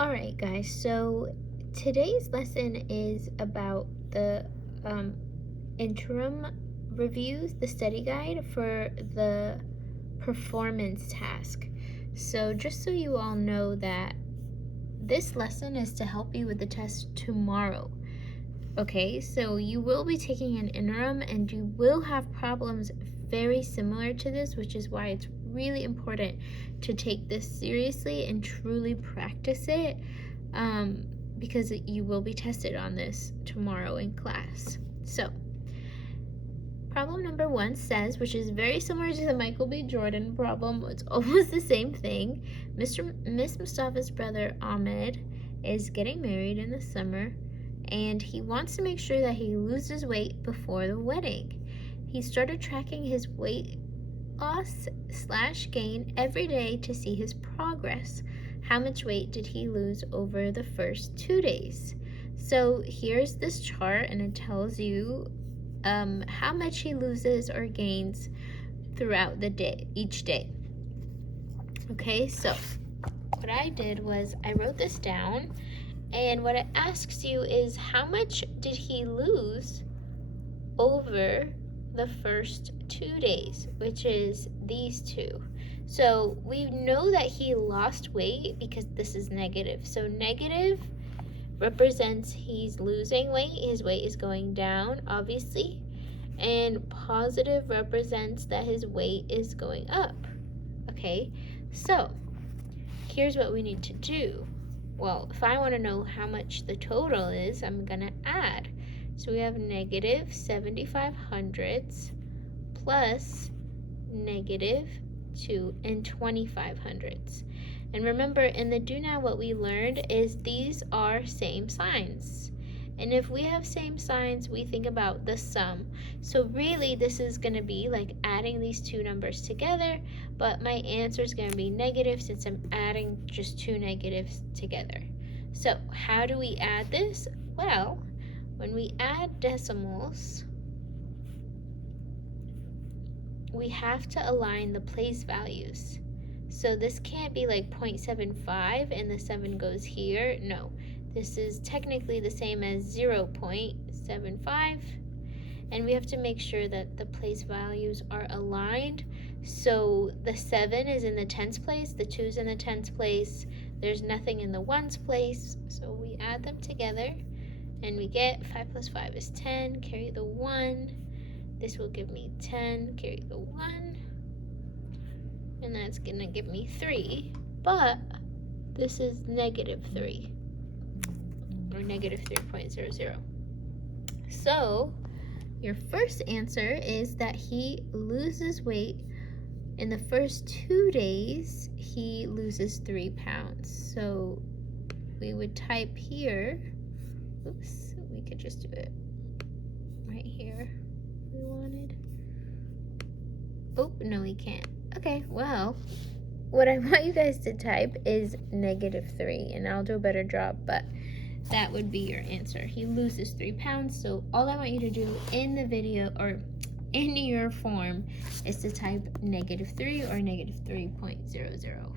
Alright guys, so today's lesson is about the interim reviews, the study guide for the performance task. So just so you all know that this lesson is to help you with the test tomorrow. Okay, so you will be taking an interim and you will have problems very similar to this, which is why it's really important to take this seriously and truly practice it, because you will be tested on this tomorrow in class. So, problem number 1 says, which is very similar to the Michael B. Jordan problem, it's almost the same thing. Miss Mustafa's brother Ahmed is getting married in the summer, and he wants to make sure that he loses weight before the wedding. He started tracking his weight loss/gain every day to see his progress. How much weight did he lose over the first 2 days? So here's this chart, and it tells you how much he loses or gains throughout the day, each day. Okay, so what I did was I wrote this down, and what it asks you is how much did he lose over the first 2 days, which is these two. So we know that he lost weight because this is negative. So negative represents he's losing weight, his weight is going down, obviously. And positive represents that his weight is going up. Okay, so here's what we need to do. Well, if I want to know how much the total is, I'm going to add. So we have negative 75 hundredths plus negative 2 and 25 hundredths. And remember, in the do now, what we learned is these are same signs. And if we have same signs, we think about the sum. So really, this is going to be like adding these two numbers together, but my answer is going to be negative since I'm adding just two negatives together. So how do we add this? Well, when we add decimals, we have to align the place values. So this can't be like 0.75 and the 7 goes here. No, this is technically the same as 0.75. And we have to make sure that the place values are aligned. So the 7 is in the tens place, the 2 is in the tens place, there's nothing in the ones place. So we add them together and we get 5 plus 5 is 10, carry the 1. This will give me 10, carry the 1. And that's going to give me 3. But this is negative 3. Or negative 3.00. So your first answer is that he loses weight in the first 2 days. He loses 3 pounds. So we would type here. Oops, we could just do it right here if we wanted. Oh, no, we can't. Okay, well, what I want you guys to type is negative 3, and I'll do a better job, but that would be your answer. He loses 3 pounds, so all I want you to do in the video, or in your form, is to type negative 3 or negative 3.00.